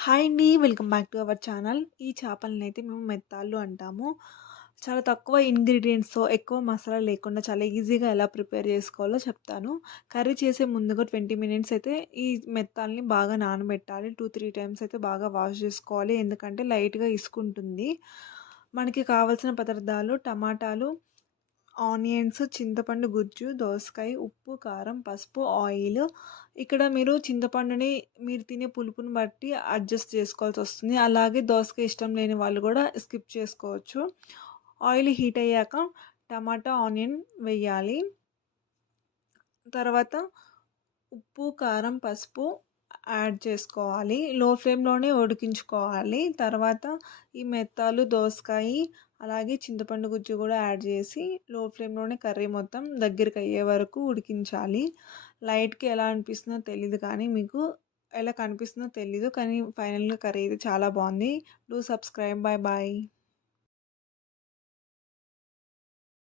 Hi అండి. Welcome back to our channel. ఈ చేపలనైతే మేము మెత్తాళ్ళు అంటాము. చాలా తక్కువ ఇంగ్రీడియెంట్స్‌తో, ఎక్కువ మసాలా లేకుండా చాలా ఈజీగా ఎలా ప్రిపేర్ చేసుకోవాలో చెప్తాను. కర్రీ చేసే ముందుగా 20 మినిట్స్ అయితే ఈ మెత్తాల్ని బాగా నానబెట్టాలి. 2, 3 టైమ్స్ అయితే బాగా వాష్ చేసుకోవాలి. ఎందుకంటే లైట్‌గా ఇసుకుంటుంది. మనకి కావాల్సిన పదార్థాలు టమాటాలు, ఆనియన్స్, చింతపండు గుజ్జు, దోసకాయ, ఉప్పు, కారం, పసుపు, ఆయిల్. ఇక్కడ మీరు చింతపండుని మీరు తినే పులుపుని బట్టి అడ్జస్ట్ చేసుకోవాల్సొస్తుంది. అలాగే దోసకాయ ఇష్టం లేని వాళ్ళు గూడా స్కిప్ చేసుకోవచ్చు. ఆయిల్ హీట్ అయ్యాక టమాటా, ఆనియన్ వెయ్యాలి. తర్వాత ఉప్పు, కారం, పసుపు యాడ్ చేసుకోవాలి. లో ఫ్లేమ్‌లోనే ఉడికించుకోవాలి. తర్వాత ఈ మెత్తాలు, దోసకాయి, అలాగే చింతపండు గుజ్జు గూడా యాడ్ చేసి లో ఫ్లేమ్‌లోనే కర్రీ మొత్తం దగ్గరికయ్యే వరకు ఉడికించాలి. లైట్‌గా ఎలా అనిపిస్తుందో తెలీదు కానీ మీకు ఎలా కనిపిస్తుందో తెలీదు. కానీ ఫైనల్‌గా కర్రీ అయితే చాలా బావుంది. Do subscribe. Bye bye.